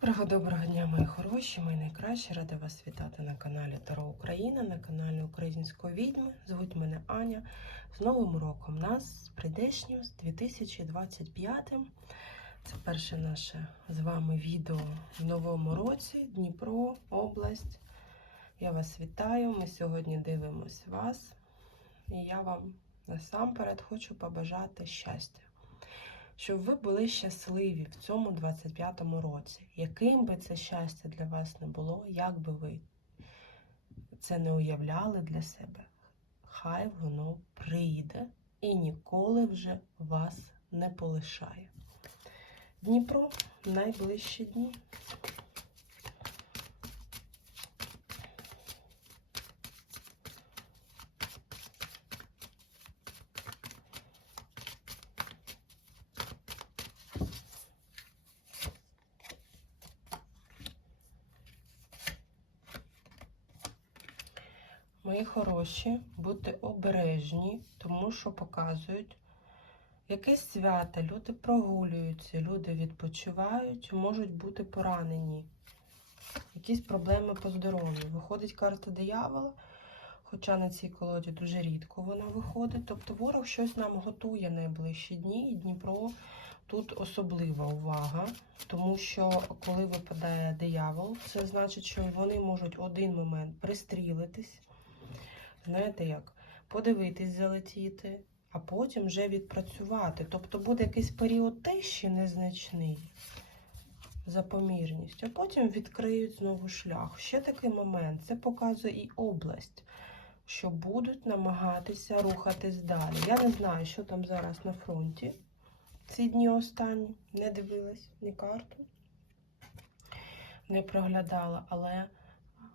Доброго доброго дня, мої хороші, мої найкращі. Рада вас вітати на каналі Таро Україна, на каналі Української відьми. Звуть мене Аня. З Новим роком нас з прийдешнім, з 2025. Це перше наше з вами відео в новому році. Дніпро, область. Я вас вітаю. Ми сьогодні дивимось вас. І я вам насамперед хочу побажати щастя щоб ви були щасливі в цьому 25-му році. Яким би це щастя для вас не було, як би ви це не уявляли для себе, хай воно прийде і ніколи вже вас не полишає. Дніпро найближчі дні. Мої хороші, будьте обережні, тому що показують якесь свято, люди прогулюються, люди відпочивають, можуть бути поранені. Якісь проблеми по здоров'ю. Виходить карта диявола, хоча на цій колоді дуже рідко вона виходить. Тобто ворог щось нам готує найближчі дні, і Дніпро тут особлива увага, тому що коли випадає диявол, це значить, що вони можуть один момент пристрілитись знаєте як, подивитись, залетіти, а потім вже відпрацювати. Тобто буде якийсь період тиші незначний за помірністю, а потім відкриють знову шлях. Ще такий момент, це показує і область, що будуть намагатися рухатись далі. Я не знаю, що там зараз на фронті. Ці дні останні не дивилась ні карту, не проглядала, але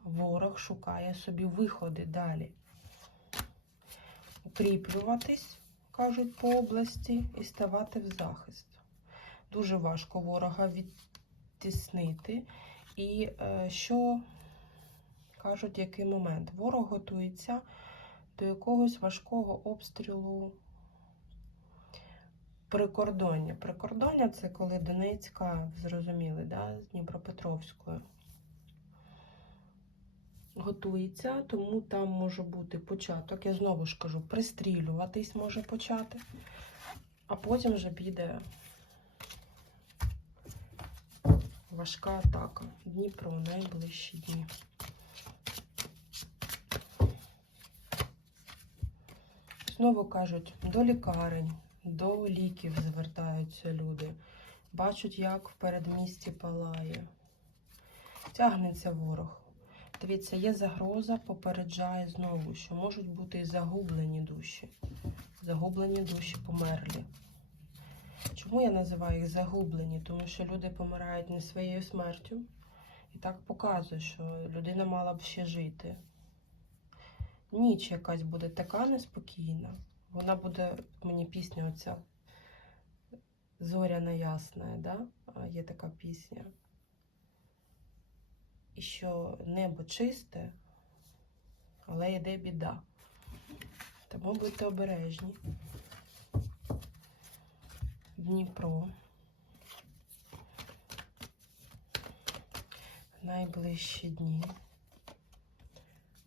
ворог шукає собі виходи далі укріплюватись, кажуть по області, і ставати в захист. Дуже важко ворога відтіснити. І е, що кажуть, який момент? Ворог готується до якогось важкого обстрілу прикордоння. Прикордоння це коли Донецька, зрозуміли, да, з Дніпропетровською готується, тому там може бути початок. Я знову ж кажу, пристрілюватись може почати, а потім вже піде важка атака. Дніпро найближчі дні. Знову кажуть, до лікарень, до ліків звертаються люди. Бачать, як в передмісті палає. Тягнеться ворог. Дивіться, є загроза, попереджає знову, що можуть бути і загублені душі. Загублені душі померлі. Чому я називаю їх загублені? Тому що люди помирають не своєю смертю. І так показує, що людина мала б ще жити. Ніч якась буде така неспокійна. Вона буде, мені пісня оця зоряна ясна, да? є така пісня і що небо чисте, але йде біда. Тому будьте обережні. Дніпро. Найближчі дні.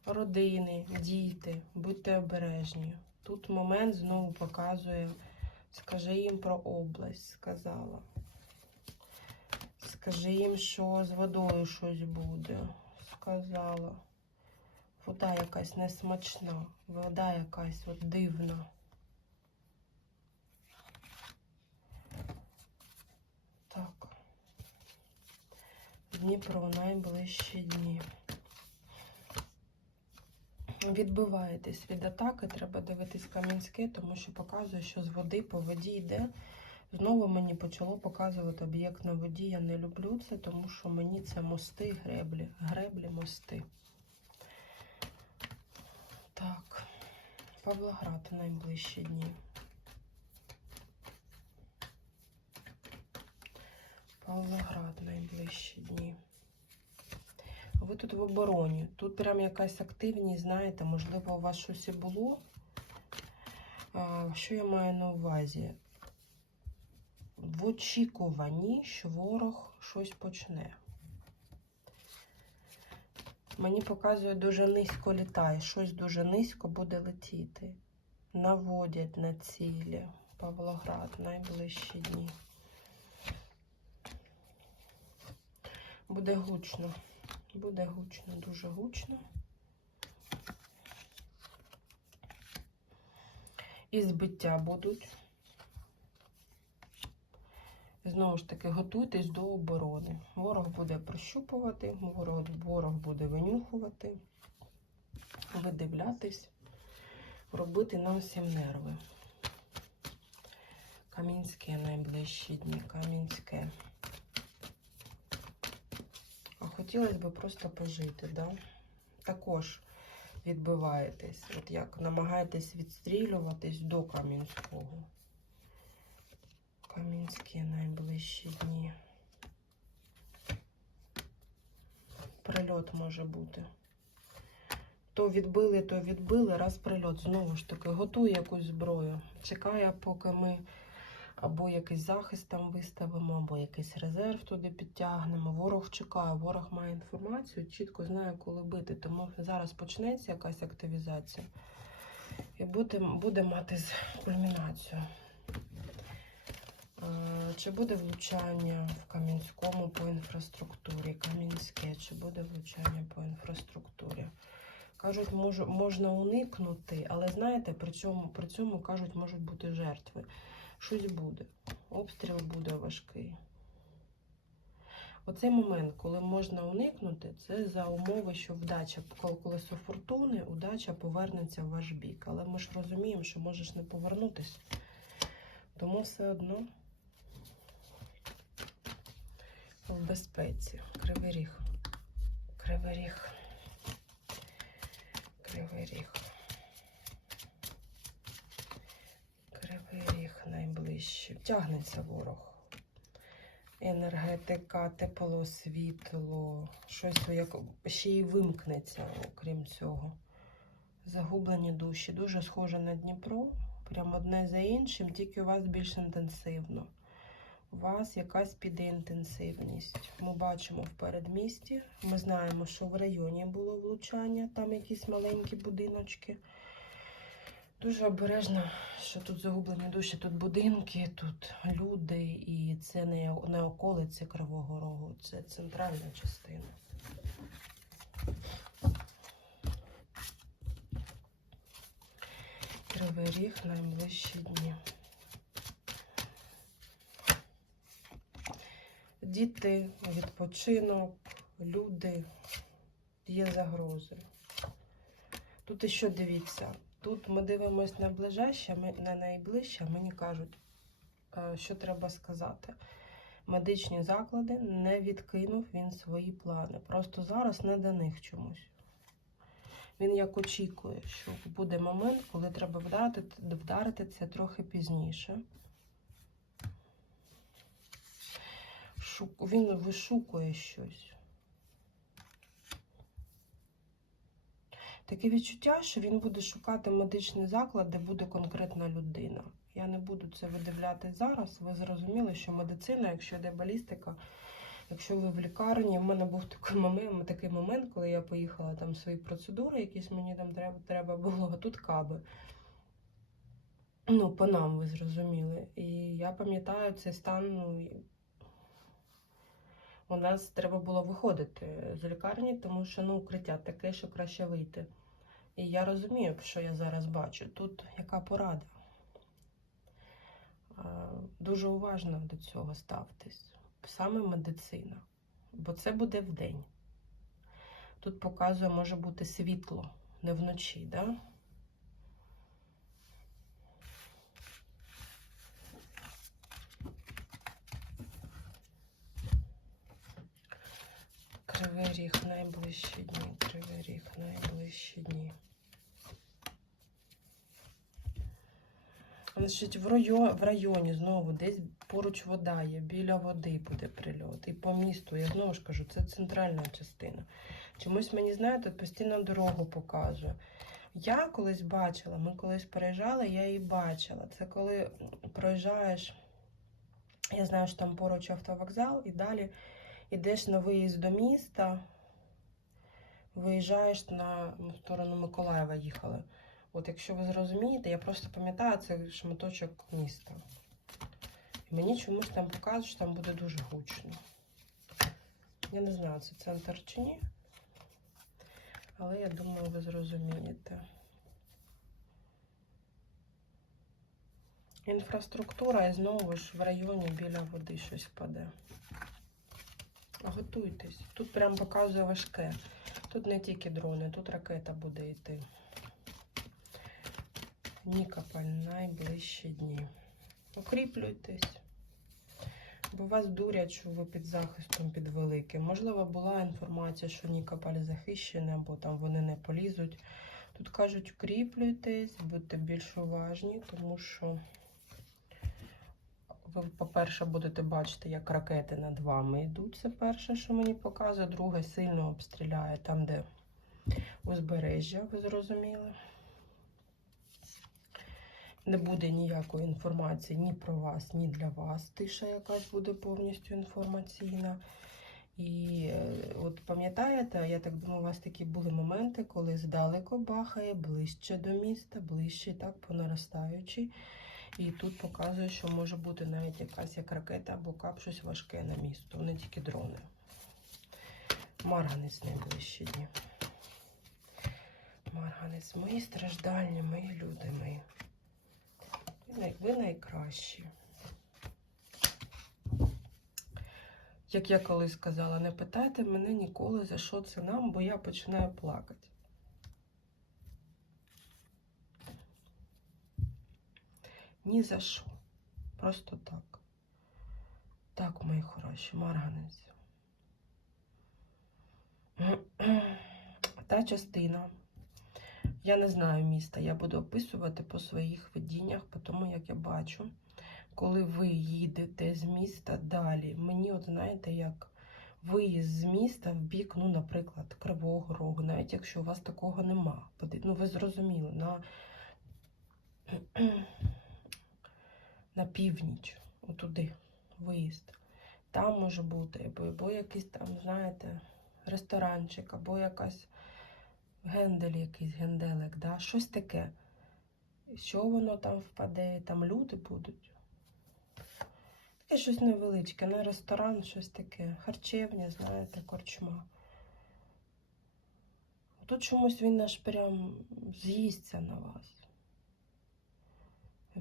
Родини, діти, будьте обережні. Тут момент знову показує, скажи їм про область, сказала. Скажи їм, що з водою щось буде. Сказала. Вода якась несмачна, вода якась от дивна. Так. Дніпро найближчі дні. Відбиваєтесь від атаки, треба дивитись Кам'янське, тому що показує, що з води по воді йде. Знову мені почало показувати об'єкт на воді. Я не люблю це, тому що мені це мости, греблі, греблі, мости. Так, Павлоград найближчі дні. Павлоград найближчі дні. Ви тут в обороні. Тут прям якась активність, знаєте, можливо, у вас щось і було. Що я маю на увазі? В очікуванні, що ворог щось почне. Мені показує дуже низько літає, щось дуже низько буде летіти. Наводять на цілі. Павлоград найближчі дні. Буде гучно. Буде гучно, дуже гучно. І збиття будуть. Знову ж таки, готуйтесь до оборони. Ворог буде прощупувати, ворог, буде винюхувати, видивлятись, робити нам всім нерви. Камінське найближчі дні, Камінське. А хотілося б просто пожити, да? Також відбиваєтесь, от як намагаєтесь відстрілюватись до Кам'янського. Кам'янські найближчі дні. Прильот може бути. То відбили, то відбили, раз прильот. Знову ж таки, готує якусь зброю. Чекає, поки ми або якийсь захист там виставимо, або якийсь резерв туди підтягнемо. Ворог чекає, ворог має інформацію, чітко знає, коли бити. Тому зараз почнеться якась активізація і буде, буде мати кульмінацію. Е, Чи буде влучання в Кам'янському по інфраструктурі? Кам'янське, чи буде влучання по інфраструктурі? Кажуть, можу, можна уникнути, але знаєте, при цьому, при цьому кажуть, можуть бути жертви. Щось буде. Обстріл буде важкий. Оцей момент, коли можна уникнути, це за умови, що вдача, колесо фортуни, удача повернеться в ваш бік. Але ми ж розуміємо, що можеш не повернутися. Тому все одно в безпеці. Кривий ріг. Кривий ріг. Кривий ріг. Кривий ріг найближче. Тягнеться ворог. Енергетика, тепло, світло, щось як ще й вимкнеться, окрім цього. Загублені душі. Дуже схоже на Дніпро. Прямо одне за іншим, тільки у вас більш інтенсивно. У вас якась піде інтенсивність. Ми бачимо в передмісті. Ми знаємо, що в районі було влучання, там якісь маленькі будиночки. Дуже обережно, що тут загублені душі, тут будинки, тут люди, і це не, не околиці Кривого Рогу, це центральна частина. Кривий ріг найближчі дні. Діти, відпочинок, люди, є загрози. Тут іще дивіться, тут ми дивимося на ближайше, на найближче, мені кажуть, е, що треба сказати. Медичні заклади не відкинув він свої плани. Просто зараз не до них чомусь. Він як очікує, що буде момент, коли треба вдарити, вдарити це трохи пізніше. Шук... Він вишукує щось. Таке відчуття, що він буде шукати медичний заклад, де буде конкретна людина. Я не буду це видивляти зараз. Ви зрозуміли, що медицина, якщо йде балістика, якщо ви в лікарні, в мене був такий момент, такий момент, коли я поїхала там свої процедури, якісь мені там треба, треба було, а тут каби. Ну, по нам, ви зрозуміли. І я пам'ятаю цей стан, ну, у нас треба було виходити з лікарні, тому що ну, укриття таке, що краще вийти. І я розумію, що я зараз бачу. Тут яка порада. Дуже уважно до цього ставтесь. Саме медицина. Бо це буде вдень. Тут показує, може бути світло, не вночі, да? Кривий ріг найближчі дні. Кривий ріг найближчі дні. Значить, в районі, в районі знову десь поруч вода є, біля води буде прильот. І по місту, я знову ж кажу, це центральна частина. Чомусь мені, знаєте, постійно дорогу показує. Я колись бачила, ми колись переїжджали, я її бачила. Це коли проїжджаєш, я знаю, що там поруч автовокзал, і далі йдеш на виїзд до міста, виїжджаєш на ну, сторону Миколаєва їхали. От якщо ви зрозумієте, я просто пам'ятаю цей шматочок міста. І мені чомусь там показують, що там буде дуже гучно. Я не знаю, це центр чи ні. Але я думаю, ви зрозумієте. Інфраструктура і знову ж в районі біля води щось впаде. Готуйтесь. Тут прям показує важке. Тут не тільки дрони, тут ракета буде йти. Нікополь найближчі дні. Укріплюйтесь. Бо вас дурять, що ви під захистом під великим. Можливо, була інформація, що Нікополь захищений, або там вони не полізуть. Тут кажуть, укріплюйтесь, будьте більш уважні, тому що ви, по-перше, будете бачити, як ракети над вами йдуть. Це перше, що мені показує. Друге, сильно обстріляє там, де узбережжя, ви зрозуміли. Не буде ніякої інформації ні про вас, ні для вас. Тиша якась буде повністю інформаційна. І е, от пам'ятаєте, я так думаю, у вас такі були моменти, коли здалеку бахає, ближче до міста, ближче, так, по наростаючій. І тут показує, що може бути навіть якась як ракета або кап, щось важке на місто, не тільки дрони. Марганець найближчі дні. Марганець, мої страждальні, мої люди мої. Ви най- Ви найкращі. Як я колись сказала, не питайте мене ніколи, за що це нам, бо я починаю плакати. Ні за що. Просто так. Так, мої хороші, марганець. Та частина. Я не знаю міста. Я буду описувати по своїх видіннях, по тому, як я бачу, коли ви їдете з міста далі. Мені, от знаєте, як виїзд з міста в бік, ну, наприклад, Кривого Рогу, навіть якщо у вас такого нема. Ну, ви зрозуміли, на, на північ, отуди, виїзд. Там може бути, або, якийсь там, знаєте, ресторанчик, або якась гендель якийсь, генделик, да? щось таке. Що воно там впаде, там люди будуть. Таке щось невеличке, не ресторан, щось таке. Харчевня, знаєте, корчма. Тут чомусь він аж прям з'їсться на вас.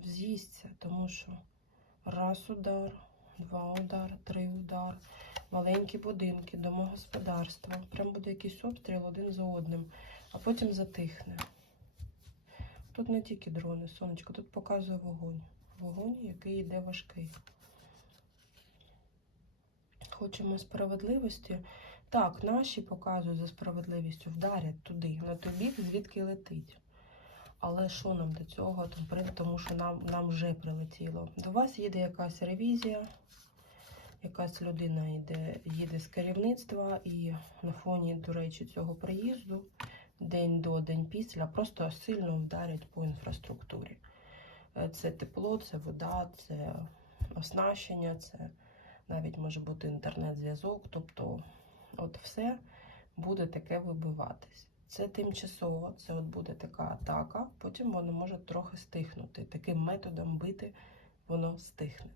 З'їсться, тому що раз удар, два удар, три удар, маленькі будинки, домогосподарства. Прям буде якийсь обстріл один за одним, а потім затихне. Тут не тільки дрони, сонечко, тут показує вогонь. Вогонь, який йде важкий. Хочемо справедливості. Так, наші показують за справедливістю, вдарять туди, на той бік, звідки летить. Але що нам до цього? Тому що нам, нам вже прилетіло. До вас їде якась ревізія, якась людина йде, їде з керівництва, і на фоні, до речі, цього приїзду, день до, день після, просто сильно вдарять по інфраструктурі. Е, Це тепло, це вода, це оснащення, це навіть може бути інтернет-зв'язок. Тобто, от все буде таке вибиватись. Це тимчасово, це от буде така атака, потім воно може трохи стихнути. Таким методом бити воно стихне.